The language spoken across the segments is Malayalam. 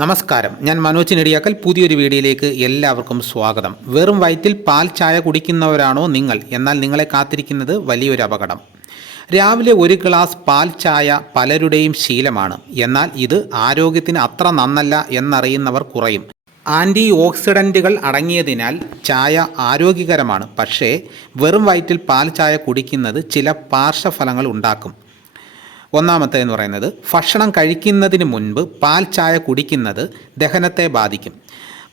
നമസ്കാരം, ഞാൻ മനോജ് നെടിയാക്കൽ. പുതിയൊരു വീഡിയോയിലേക്ക് എല്ലാവർക്കും സ്വാഗതം. വെറും വയറ്റിൽ പാൽ ചായ കുടിക്കുന്നവരാണോ നിങ്ങൾ? എന്നാൽ നിങ്ങളെ കാത്തിരിക്കുന്നത് വലിയൊരു അപകടം. രാവിലെ ഒരു ഗ്ലാസ് പാൽ ചായ പലരുടെയും ശീലമാണ്. എന്നാൽ ഇത് ആരോഗ്യത്തിന് അത്ര നന്നല്ല എന്നറിയുന്നവർ കുറയും. ആൻറ്റി ഓക്സിഡൻറ്റുകൾ അടങ്ങിയതിനാൽ ചായ ആരോഗ്യകരമാണ്. പക്ഷേ വെറും വയറ്റിൽ പാൽ ചായ കുടിക്കുന്നത് ചില പാർശ്വഫലങ്ങൾ ഉണ്ടാക്കും. ഒന്നാമത്തേന്ന് പറയുന്നത്, ഭക്ഷണം കഴിക്കുന്നതിന് മുൻപ് പാൽ ചായ കുടിക്കുന്നത് ദഹനത്തെ ബാധിക്കും.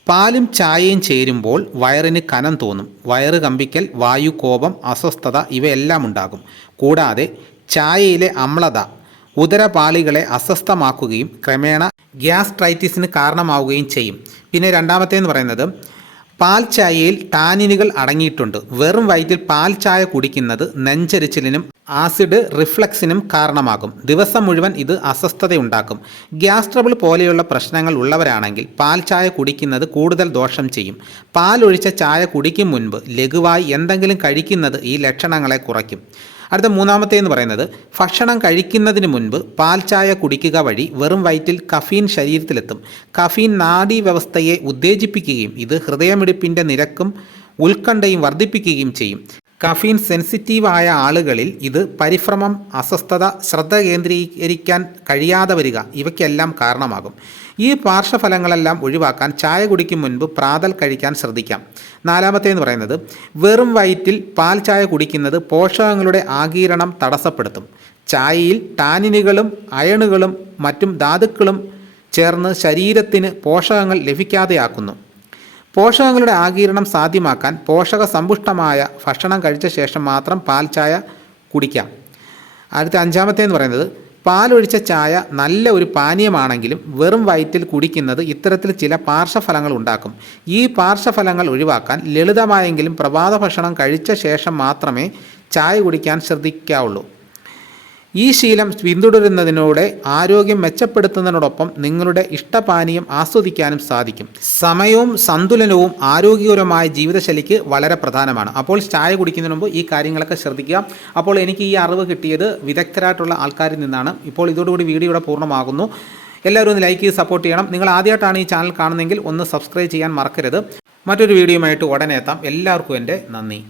പാലും ചായയും ചേരുമ്പോൾ വയറിന് കനം തോന്നും. വയറ് കമ്പിക്കൽ, വായു, കോപം, അസ്വസ്ഥത ഇവയെല്ലാം ഉണ്ടാകും. കൂടാതെ ചായയിലെ അമ്ലത ഉദരപാളികളെ അസ്വസ്ഥമാക്കുകയും ക്രമേണ ഗ്യാസ്ട്രൈറ്റിസിന് കാരണമാവുകയും ചെയ്യും. പിന്നെ രണ്ടാമത്തേന്ന് പറയുന്നത്, പാൽ ചായയിൽ ടാനിനുകൾ അടങ്ങിയിട്ടുണ്ട്. വെറും വയറ്റിൽ പാൽ ചായ കുടിക്കുന്നത് നെഞ്ചരിച്ചിലിനും ആസിഡ് റിഫ്ലക്സിനും കാരണമാകും. ദിവസം മുഴുവൻ ഇത് അസ്വസ്ഥതയുണ്ടാക്കും. ഗ്യാസ് ട്രബിൾ പോലെയുള്ള പ്രശ്നങ്ങൾ ഉള്ളവരാണെങ്കിൽ പാൽ ചായ കുടിക്കുന്നത് കൂടുതൽ ദോഷം ചെയ്യും. പാലൊഴിച്ച ചായ കുടിക്കും മുൻപ് ലഘുവായി എന്തെങ്കിലും കഴിക്കുന്നത് ഈ ലക്ഷണങ്ങളെ കുറയ്ക്കും. അടുത്ത മൂന്നാമത്തേന്ന് പറയുന്നത്, ഭക്ഷണം കഴിക്കുന്നതിന് മുൻപ് പാൽ ചായ കുടിക്കുക വഴി വെറും വയറ്റിൽ കഫീൻ ശരീരത്തിലെത്തും. കഫീൻ നാഡീവ്യവസ്ഥയെ ഉത്തേജിപ്പിക്കുകയും ഇത് ഹൃദയമിടിപ്പിൻ്റെ നിരക്കും ഉത്കണ്ഠയും വർദ്ധിപ്പിക്കുകയും ചെയ്യും. കഫീൻ സെൻസിറ്റീവായ ആളുകളിൽ ഇത് പരിഭ്രമം, അസ്വസ്ഥത, ശ്രദ്ധ കേന്ദ്രീകരിക്കാൻ കഴിയാതെ വരിക ഇവയ്ക്കെല്ലാം കാരണമാകും. ഈ പാർശ്വഫലങ്ങളെല്ലാം ഒഴിവാക്കാൻ ചായ കുടിക്കും മുൻപ് പ്രാതൽ കഴിക്കാൻ ശ്രദ്ധിക്കാം. നാലാമത്തേന്ന് പറയുന്നത്, വെറും വയറ്റിൽ പാൽ ചായ കുടിക്കുന്നത് പോഷകങ്ങളുടെ ആഗിരണം തടസ്സപ്പെടുത്തും. ചായയിൽ ടാനിനുകളും അയണുകളും മറ്റും ധാതുക്കളും ചേർന്ന് ശരീരത്തിന് പോഷകങ്ങൾ ലഭിക്കാതെയാക്കുന്നു. പോഷകങ്ങളുടെ ആഗിരണം സാധ്യമാക്കാൻ പോഷക സമ്പുഷ്ടമായ ഭക്ഷണം കഴിച്ച ശേഷം മാത്രം പാൽ ചായ കുടിക്കാം. അടുത്ത അഞ്ചാമത്തേന്ന് പറയുന്നത്, പാലൊഴിച്ച ചായ നല്ല ഒരു പാനീയമാണെങ്കിലും വെറും വയറ്റിൽ കുടിക്കുന്നത് ഇത്തരത്തിൽ ചില പാർശ്വഫലങ്ങൾ ഉണ്ടാക്കും. ഈ പാർശ്വഫലങ്ങൾ ഒഴിവാക്കാൻ ലളിതമായെങ്കിലും പ്രഭാത ഭക്ഷണം കഴിച്ച ശേഷം മാത്രമേ ചായ കുടിക്കാൻ ശ്രദ്ധിക്കാവുള്ളൂ. ഈ ശീലം പിന്തുടരുന്നതിലൂടെ ആരോഗ്യം മെച്ചപ്പെടുത്തുന്നതിനോടൊപ്പം നിങ്ങളുടെ ഇഷ്ടപാനീയം ആസ്വദിക്കാനും സാധിക്കും. സമയവും സന്തുലനവും ആരോഗ്യകരമായ ജീവിതശൈലിക്ക് വളരെ പ്രധാനമാണ്. അപ്പോൾ ചായ കുടിക്കുന്നതിന് മുമ്പ് ഈ കാര്യങ്ങളൊക്കെ ശ്രദ്ധിക്കുക. അപ്പോൾ എനിക്ക് ഈ അറിവ് കിട്ടിയത് വിദഗ്ധരായിട്ടുള്ള ആൾക്കാരിൽ നിന്നാണ്. ഇപ്പോൾ ഇതോടുകൂടി വീഡിയോ ഇവിടെ പൂർണ്ണമാകുന്നു. എല്ലാവരും ഒന്ന് ലൈക്ക് ചെയ്ത് സപ്പോർട്ട് ചെയ്യണം. നിങ്ങൾ ആദ്യമായിട്ടാണ് ഈ ചാനൽ കാണുന്നതെങ്കിൽ ഒന്ന് സബ്സ്ക്രൈബ് ചെയ്യാൻ മറക്കരുത്. മറ്റൊരു വീഡിയോയുമായിട്ട് ഉടനെ എത്താം. എല്ലാവർക്കും എൻ്റെ നന്ദി.